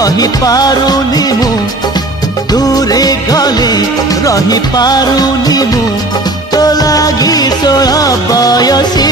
कहि पारुनी मु दूरे गले रही पारुनी मु तो लागी 16 बयसी